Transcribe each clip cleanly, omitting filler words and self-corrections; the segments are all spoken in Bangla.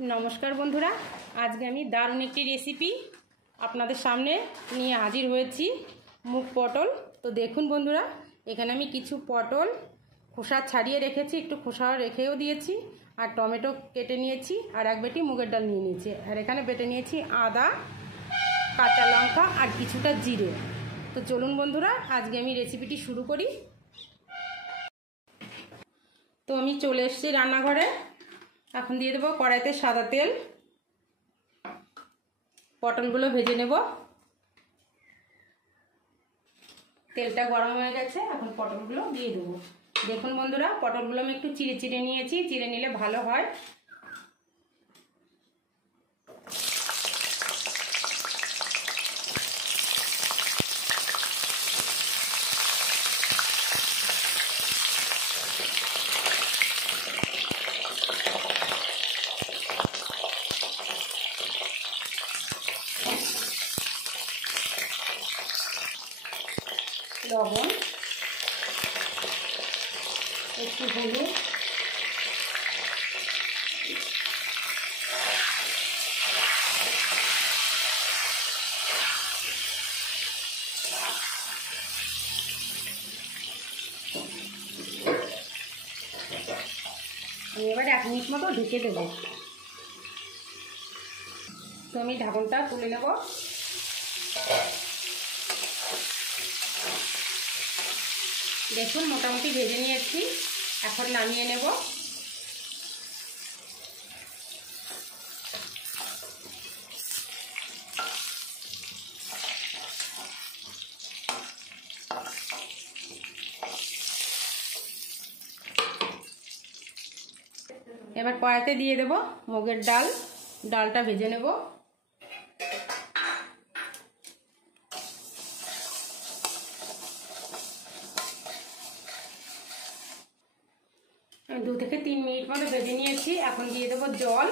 नमस्कार बंधुरा आज के आमी दारुण एक रेसिपी आपनादेर सामने निये हाजिर होयेछि मुग पटल। तो देखुन बंधुरा एखाने आमी किछु पटल खोसा छाड़िए रेखेछि, एकटु खोसा रेखेओ दिएछि और टमेटो केटे निएछि और एक बेटी मुगेर डाल निये निएछि और एखाने बेटे निएछि आदा काँचा लंका और किछुटा जिरे। तो चलुन बंधुरा आज के आमी रेसिपिटी शुरू करी। तो आमी चले एसेछि रान्नाघरे। এখন দিয়ে দেব কড়াইতে সাদা তেল, পটলগুলো ভেজে নেব। তেলটা গরম হয়ে গেছে, এখন পটলগুলো দিয়ে দেব। দেখুন বন্ধুরা পটলগুলো আমি একটু চিড়ে চিড়ে নিয়েছি, চিড়ে নিলে ভালো হয়। লবণ, একটু হলুদ, এবার 1 মিনিট মতো ঢেকে দেব। তো আমি ঢাকনটা তুলে নেব। দেখুন মোটামুটি ভেজে নিয়েছি, এখন নামিয়ে নেব। এবার কড়াইতে দিয়ে দেব মুগের ডাল, ডালটা ভেজে নেব। আমি 2 থেকে 3 মিনিট মতো ভেজে নিয়েছি, এখন দিয়ে দেব জল।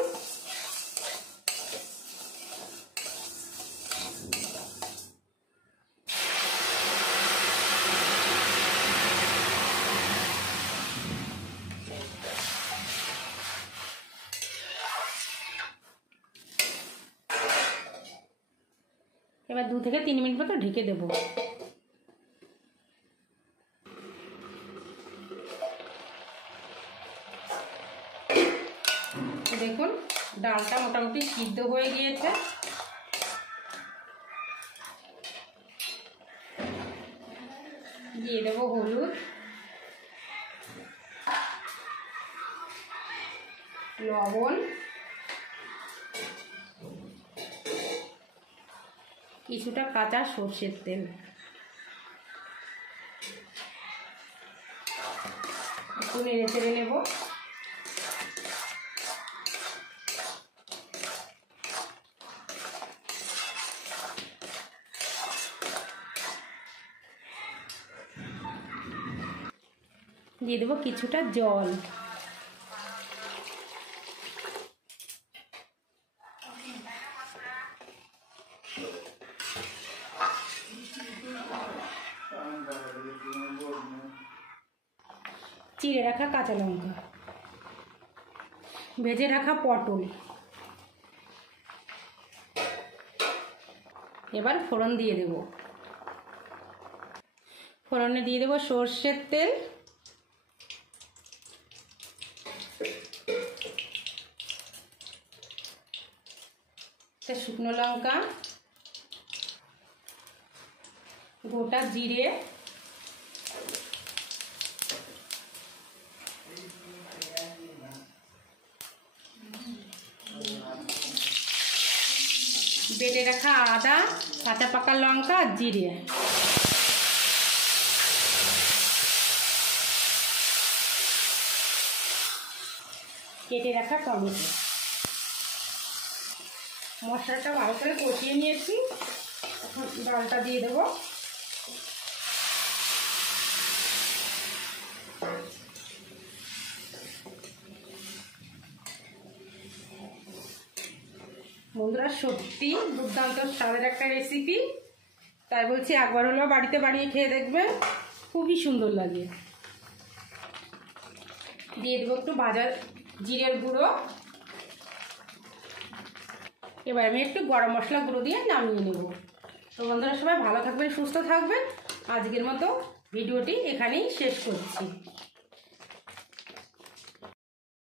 এবার 2 থেকে 3 মিনিট মতো ঢেকে দেব। দেখুন ডালটা মোটামুটি সিদ্ধ হয়ে গিয়েছে। দিয়ে দেব হলুদ, লবণ, কিছুটা কাঁচা সরষের তেল। একটু নেড়ে চেড়ে নেব। দিয়ে দেবো কিছুটা জল। চিড়ে রাখা কাঁচা লঙ্কা, ভেজে রাখা পটল। এবার ফোড়ন দিয়ে দেব। ফোড়নে দিয়ে দেবো সরষের তেল, শুকনো লঙ্কা, গোটা জিরে, বেটে রাখা আদা, কাঁচা পাকা লঙ্কা আর জিরে। কেটে রাখা টমেটো। মশলাটা ভালো করে কষিয়ে নিয়েছি, এখন ডালটা দিয়ে দেবো। বন্ধুরা সত্যি দুর্দান্ত স্বাদের একটা রেসিপি, তাই বলছি একবার হলেও বাড়িতে বানিয়ে খেয়ে দেখবে, খুবই সুন্দর লাগে। দিয়ে দেবো একটু ভাজা জিরের গুঁড়ো, এবার আমি একটু গরম মশলা গুঁড়ো দিয়ে নামিয়ে নেব। তো বন্ধুরা সবাই ভালো থাকবেন, সুস্থ থাকবেন। আজকের মতো ভিডিওটি এখানেই শেষ করছি।